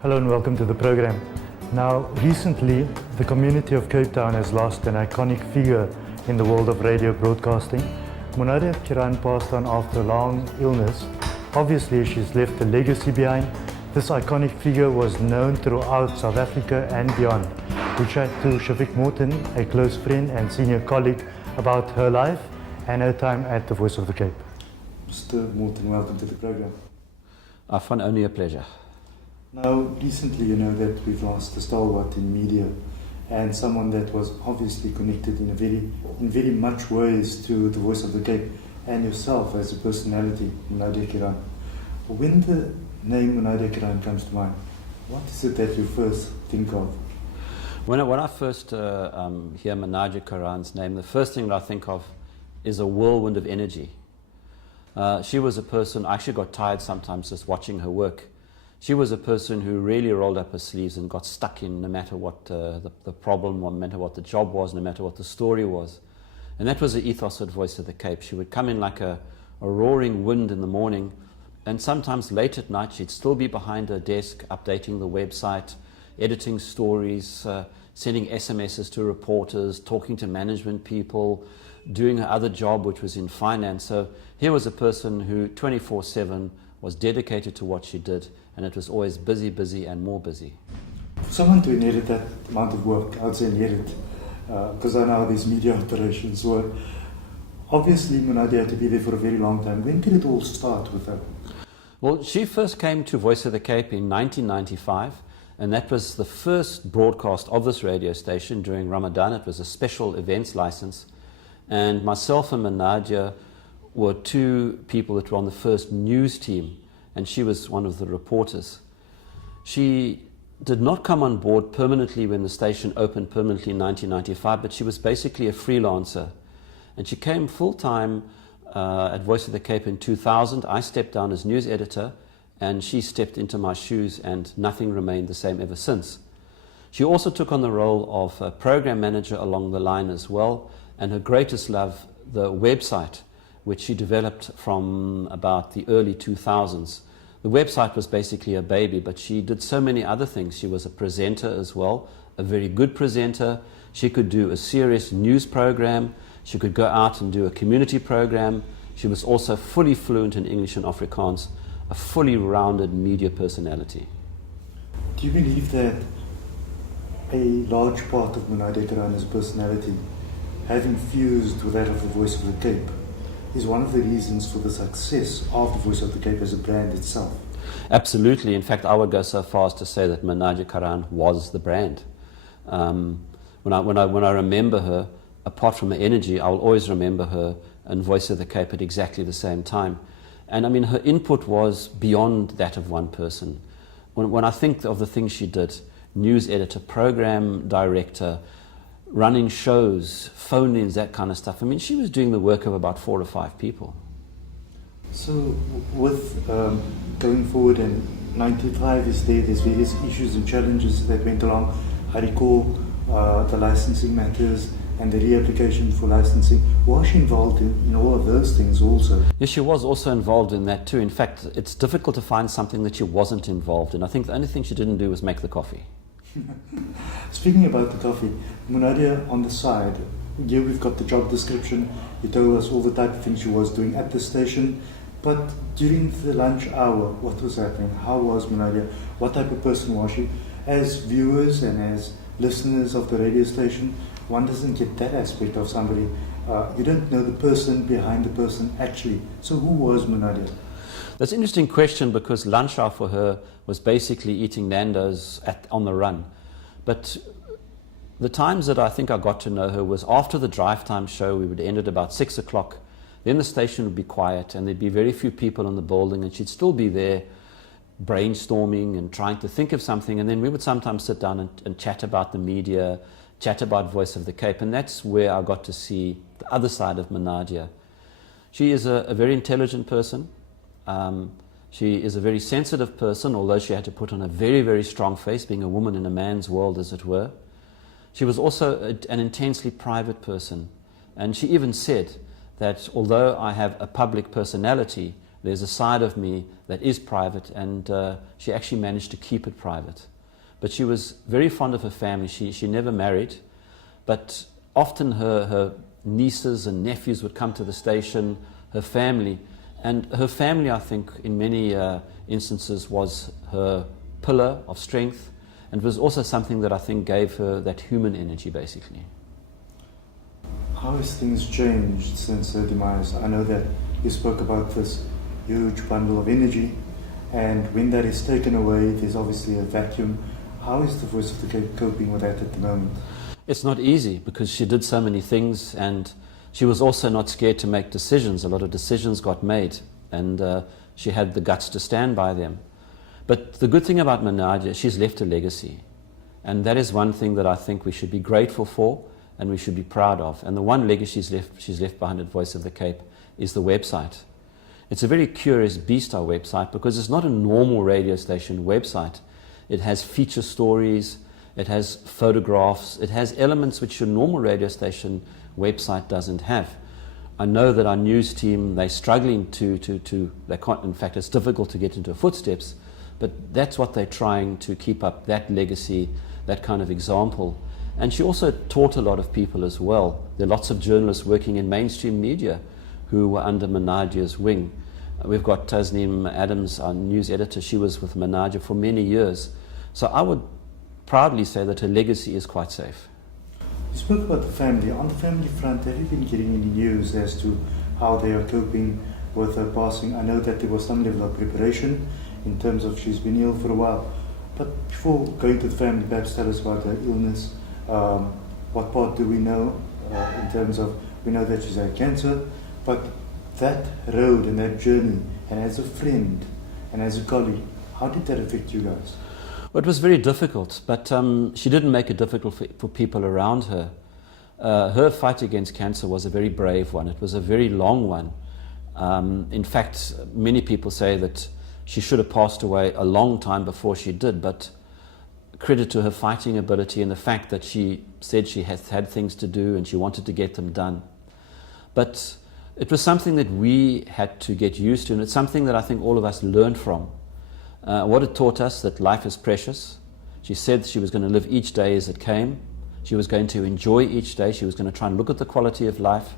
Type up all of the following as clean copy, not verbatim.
Hello and welcome to the program. Now, recently, the community of Cape Town has lost an iconic figure in the world of radio broadcasting. Munadia Keraan passed on after a long illness. Obviously, she's left a legacy behind. This iconic figure was known throughout South Africa and beyond. We chat to Shafiq Morton, a close friend and senior colleague, about her life and her time at the Voice of the Cape. Mr. Morton, welcome to the program. I find only a pleasure. Now, recently, you know that we've lost a stalwart in media and someone that was obviously connected in very much ways to the Voice of the Cape and yourself as a personality, Munadia Keraan. When the name Munadia Keraan comes to mind, what is it that you first think of? When I first hear Munadia Keraan's name, the first thing that I think of is a whirlwind of energy. She was a person, I actually got tired sometimes just watching her work. She was a person who really rolled up her sleeves and got stuck in no matter what the problem, no matter what the job was, no matter what the story was. And that was the ethos at Voice of the Cape. She would come in like a roaring wind in the morning, and sometimes late at night she'd still be behind her desk updating the website, editing stories, sending SMSs to reporters, talking to management people, doing her other job, which was in finance. So here was a person who 24/7 was dedicated to what she did, and it was always busy, busy, and more busy. For someone to inherit that amount of work, I would say inherit, because I know how these media operations work. Obviously, Munadia had to be there for a very long time. When did it all start with her? Well, she first came to Voice of the Cape in 1995, and that was the first broadcast of this radio station during Ramadan. It was a special events license, and myself and Munadia were two people that were on the first news team, and she was one of the reporters. She did not come on board permanently when the station opened permanently in 1995, but she was basically a freelancer. And she came full-time at Voice of the Cape in 2000. I stepped down as news editor, and she stepped into my shoes, and nothing remained the same ever since. She also took on the role of a program manager along the line as well, and her greatest love, the website, which she developed from about the early 2000s. The website was basically a baby, but she did so many other things. She was a presenter as well, a very good presenter. She could do a serious news program. She could go out and do a community program. She was also fully fluent in English and Afrikaans, a fully rounded media personality. Do you believe that a large part of Munadia Keraan's personality, having fused with that of the Voice of the Cape, is one of the reasons for the success of the Voice of the Cape as a brand itself? Absolutely. In fact, I would go so far as to say that Munadia Keraan was the brand. When I remember her, apart from her energy, I will always remember her and Voice of the Cape at exactly the same time. And I mean, her input was beyond that of one person. When I think of the things she did, news editor, program director, running shows, phone-ins, that kind of stuff. I mean, she was doing the work of about 4 or 5 people. So, with going forward, and 95 is there, there's various issues and challenges that went along. I recall the licensing matters and the reapplication for licensing. Was she involved in all of those things also? Yes, she was also involved in that too. In fact, it's difficult to find something that she wasn't involved in. I think the only thing she didn't do was make the coffee. Speaking about the coffee, Munadia, on the side, here we've got the job description. You told us all the type of things she was doing at the station, but during the lunch hour, what was happening? How was Munadia? What type of person was she? As viewers and as listeners of the radio station, one doesn't get that aspect of somebody. You don't know the person behind the person actually. So who was Munadia? That's an interesting question, because lunch hour for her was basically eating Nando's on the run. But the times that I think I got to know her was after the drive time show. We would end at about 6 o'clock. Then the station would be quiet and there'd be very few people in the building, and she'd still be there brainstorming and trying to think of something. And then we would sometimes sit down and chat about the media, chat about Voice of the Cape, and that's where I got to see the other side of Munadia. She is a very intelligent person. She is a very sensitive person, although she had to put on a very, very strong face, being a woman in a man's world, as it were. She was also an intensely private person, and she even said that although I have a public personality, There's a side of me that is private, and she actually managed to keep it private. But she was very fond of her family. She never married, but often her nieces and nephews would come to the station, her family. And her family, I think, in many instances was her pillar of strength, and was also something that I think gave her that human energy, basically. How has things changed since her demise? I know that you spoke about this huge bundle of energy, and when that is taken away, there's obviously a vacuum. How is the Voice of the Cape coping with that at the moment? It's not easy because she did so many things, and she was also not scared to make decisions. A lot of decisions got made, and she had the guts to stand by them. But the good thing about Munadia, she's left a legacy. And that is one thing that I think we should be grateful for and we should be proud of. And the one legacy she's left behind at Voice of the Cape is the website. It's a very curious beast, our website, because it's not a normal radio station website. It has feature stories, it has photographs, it has elements which your normal radio station website doesn't have. I know that our news team, they're struggling they can't, in fact, it's difficult to get into her footsteps, but that's what they're trying to keep up, that legacy, that kind of example. And she also taught a lot of people as well. There are lots of journalists working in mainstream media who were under Munadia's wing. We've got Tasneem Adams, our news editor. She was with Munadia for many years. So I would proudly say that her legacy is quite safe. You spoke about the family. On the family front, have you been getting any news as to how they are coping with her passing? I know that there was some level of preparation in terms of she's been ill for a while. But before going to the family, perhaps tell us about her illness. What part do we know in terms of, we know that she's had cancer, but that road and that journey, and as a friend and as a colleague, how did that affect you guys? Well, it was very difficult, but she didn't make it difficult for people around her. Her fight against cancer was a very brave one. It was a very long one. In fact, many people say that she should have passed away a long time before she did, but credit to her fighting ability and the fact that she said she had things to do and she wanted to get them done. But it was something that we had to get used to, and it's something that I think all of us learned from. What it taught us, that life is precious. She said she was going to live each day as it came. She was going to enjoy each day. She was going to try and look at the quality of life.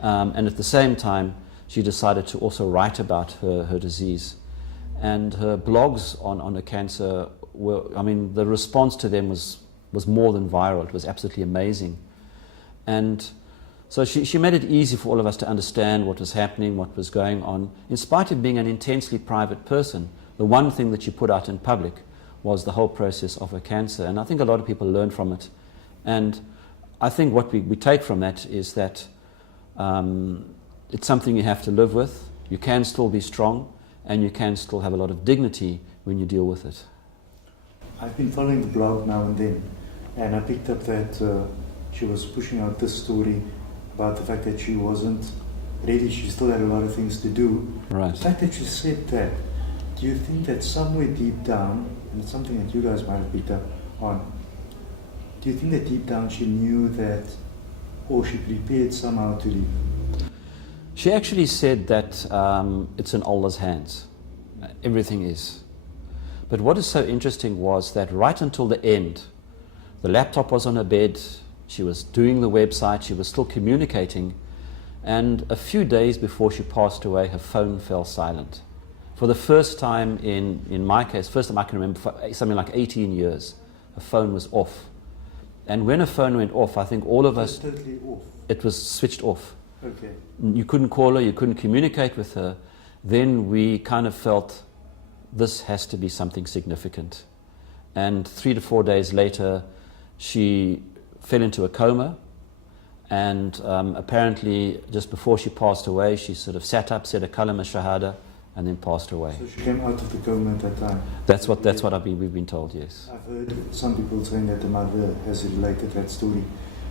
And at the same time, she decided to also write about her disease. And her blogs on her cancer were, I mean, the response to them was more than viral. It was absolutely amazing. And so she made it easy for all of us to understand what was happening, what was going on. In spite of being an intensely private person, the one thing that she put out in public was the whole process of her cancer. And I think a lot of people learned from it. And I think what we take from that is that it's something you have to live with. You can still be strong, and you can still have a lot of dignity when you deal with it. I've been following the blog now and then, and I picked up that she was pushing out this story about the fact that she wasn't ready, she still had a lot of things to do. Right. The fact that she said that, do you think that somewhere deep down, and it's something that you guys might have picked up on, do you think that deep down she knew that, or she prepared somehow to leave? She actually said that it's in Allah's hands. Everything is. But what is so interesting was that right until the end, the laptop was on her bed, she was doing the website, she was still communicating, and a few days before she passed away, her phone fell silent. For the first time in my case, first time I can remember, for something like 18 years, her phone was off. And when her phone went off, I think all of us... Totally off? It was switched off. Okay. You couldn't call her, you couldn't communicate with her. Then we kind of felt this has to be something significant. And 3 to 4 days later, she fell into a coma. And apparently, just before she passed away, she sort of sat up, said a kalama shahada, and then passed away. So she came out of the coma at that time? That's what we've been told, yes. I've heard some people saying that the mother has related that story.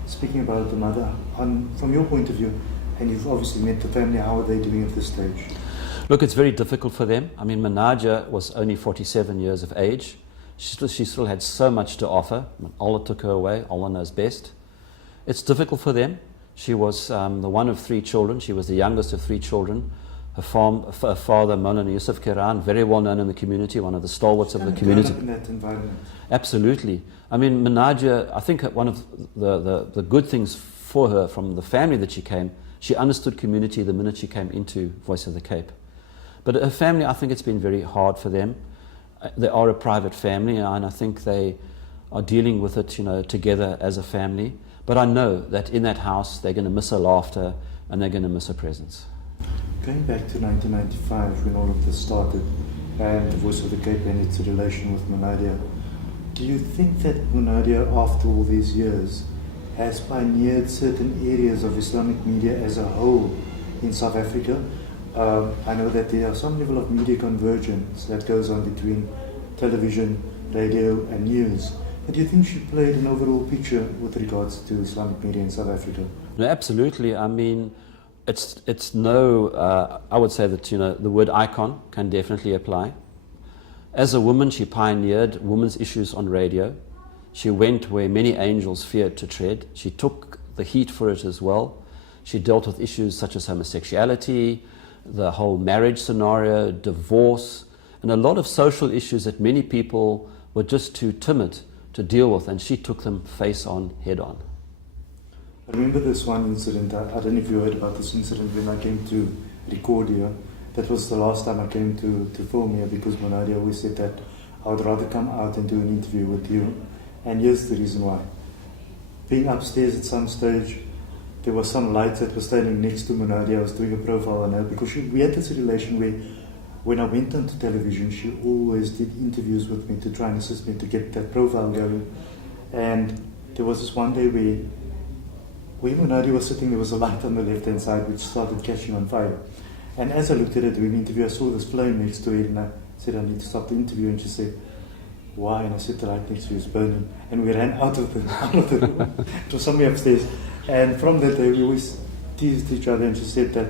Speaking about the mother, from your point of view, and you've obviously met the family, how are they doing at this stage? Look, it's very difficult for them. I mean, Munadia was only 47 years of age. She still had so much to offer. Allah took her away. Allah knows best. It's difficult for them. She was the one of 3 children. She was the youngest of 3 children. her father, Maulana Keraan, very well known in the community, one of the stalwarts of the community. Grown up in that environment. Absolutely. I mean, Munadia, I think one of the good things for her from the family that she came, she understood community the minute she came into Voice of the Cape. But her family, I think it's been very hard for them. They are a private family, and I think they are dealing with it, together as a family. But I know that in that house, they're going to miss her laughter and they're going to miss her presence. Going back to 1995, when all of this started, and the Voice of the Cape and its relation with Munadia, do you think that Munadia, after all these years, has pioneered certain areas of Islamic media as a whole in South Africa? I know that there are some level of media convergence that goes on between television, radio and news. But do you think she played an overall picture with regards to Islamic media in South Africa? No, absolutely. I mean, it's no, I would say that, the word icon can definitely apply. As a woman, she pioneered women's issues on radio. She went where many angels feared to tread. She took the heat for it as well. She dealt with issues such as homosexuality, the whole marriage scenario, divorce, and a lot of social issues that many people were just too timid to deal with, and she took them face on, head on. I remember this one incident, I don't know if you heard about this incident when I came to record here. That was the last time I came to film here, because Munadia always said that I would rather come out and do an interview with you. And here's the reason why. Being upstairs at some stage, there was some lights that were standing next to Munadia. I was doing a profile on her because we had this relation where when I went onto television, she always did interviews with me to try and assist me to get that profile going. And there was this one day where Munadia was sitting, there was a light on the left-hand side which started catching on fire. And as I looked at her doing the interview, I saw this flame next to it, and I said, I need to stop the interview. And she said, why? And I said, the light next to you is burning. And we ran out of the room. It was somewhere upstairs. And from that day, we always teased each other, and she said that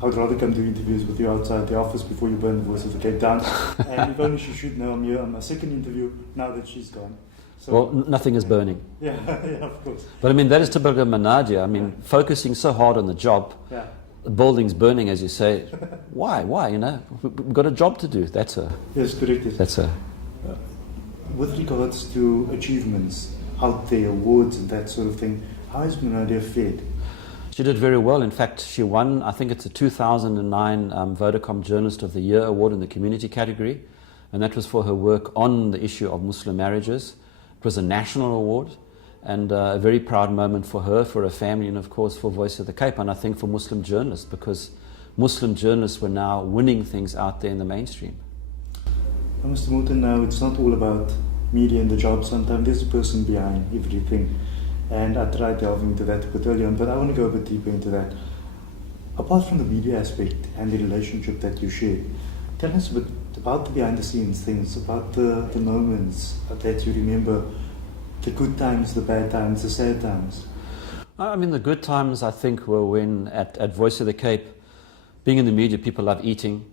I would rather come do interviews with you outside the office before you burn the Voice of the Cape down. And if only she should know I'm here on my second interview now that she's gone. So, well, nothing is burning. Yeah, yeah, of course. But I mean, that is typical of Munadia. I mean, focusing so hard on the job, Yeah. the building's burning, as you say. Why? We've got a job to do. That's her. Yes, correct. That's her. With regards to achievements out there, awards and that sort of thing, how is Munadia fared? She did very well. In fact, she won, I think it's a 2009 Vodacom Journalist of the Year award in the community category. And that was for her work on the issue of Muslim marriages. It was a national award, and a very proud moment for her family, and of course for Voice of the Cape, and I think for Muslim journalists, because Muslim journalists were now winning things out there in the mainstream. Well, Mr. Morton, now it's not all about media and the job. Sometimes there's a person behind everything. And I tried delving into that a bit earlier on, but I want to go a bit deeper into that. Apart from the media aspect and the relationship that you share, tell us a bit about the behind the scenes things, about the moments that you remember, the good times, the bad times, the sad times. I mean, the good times, I think, were when at Voice of the Cape, being in the media, people love eating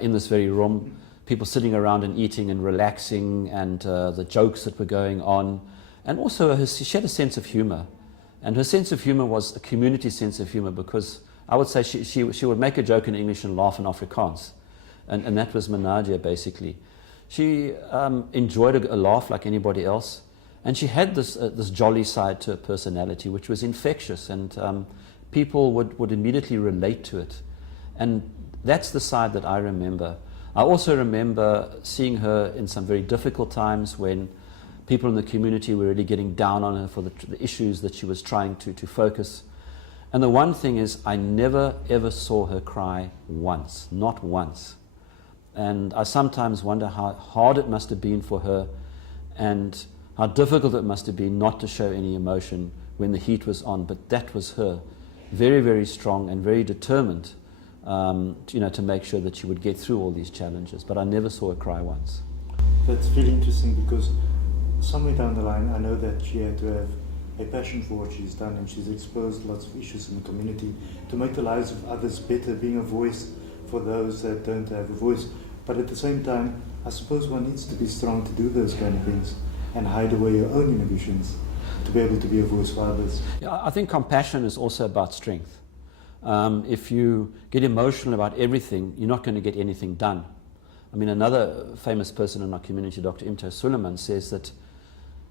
in this very room, people sitting around and eating and relaxing, and the jokes that were going on. And also, she had a sense of humor. And her sense of humor was a community sense of humor, because I would say she would make a joke in English and laugh in Afrikaans. And that was Munadia, basically. She enjoyed a laugh like anybody else. And she had this jolly side to her personality, which was infectious. And people would immediately relate to it. And that's the side that I remember. I also remember seeing her in some very difficult times when people in the community were really getting down on her for the issues that she was trying to focus. And the one thing is, I never ever saw her cry once, not once. And I sometimes wonder how hard it must have been for her, and how difficult it must have been not to show any emotion when the heat was on. But that was her, very, very strong and very determined, to make sure that she would get through all these challenges. But I never saw her cry once. That's really interesting, because somewhere down the line, I know that she had to have a passion for what she's done, and she's exposed lots of issues in the community to make the lives of others better, being a voice for those that don't have a voice. But at the same time, I suppose one needs to be strong to do those kind of things and hide away your own inhibitions to be able to be a voice for others. Yeah, I think compassion is also about strength. If you get emotional about everything, you're not going to get anything done. I mean, another famous person in our community, Dr. Imto Suleiman, says that,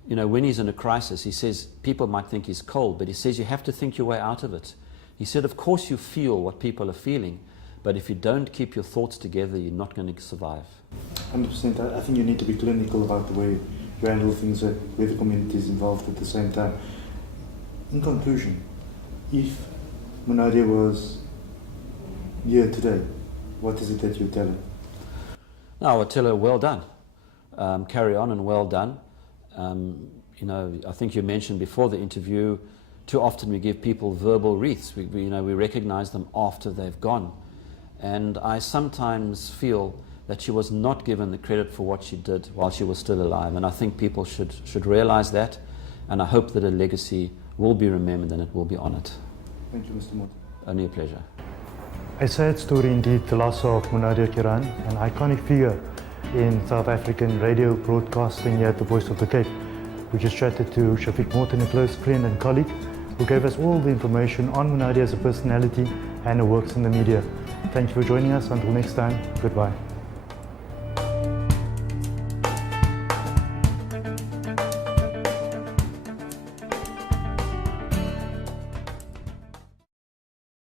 you know, when he's in a crisis, he says people might think he's cold, but he says you have to think your way out of it. He said, of course you feel what people are feeling, but if you don't keep your thoughts together, you're not going to survive. 100%. I think you need to be clinical about the way you handle things where the community is involved at the same time. In conclusion, if Munadia was here today, what is it that you tell her? No, I would tell her, well done. Carry on and well done. You know, I think you mentioned before the interview, too often we give people verbal wreaths. We recognize them after they've gone. And I sometimes feel that she was not given the credit for what she did while she was still alive. And I think people should realize that. And I hope that her legacy will be remembered and it will be honored. Thank you, Mr. Morton. Only a pleasure. A sad story indeed, the loss of Munadia Keraan, an iconic figure in South African radio broadcasting here at the Voice of the Cape. We just chatted to Shafiq Morton, a close friend and colleague, who gave us all the information on Munadia as a personality and her works in the media. Thank you for joining us. Until next time, goodbye.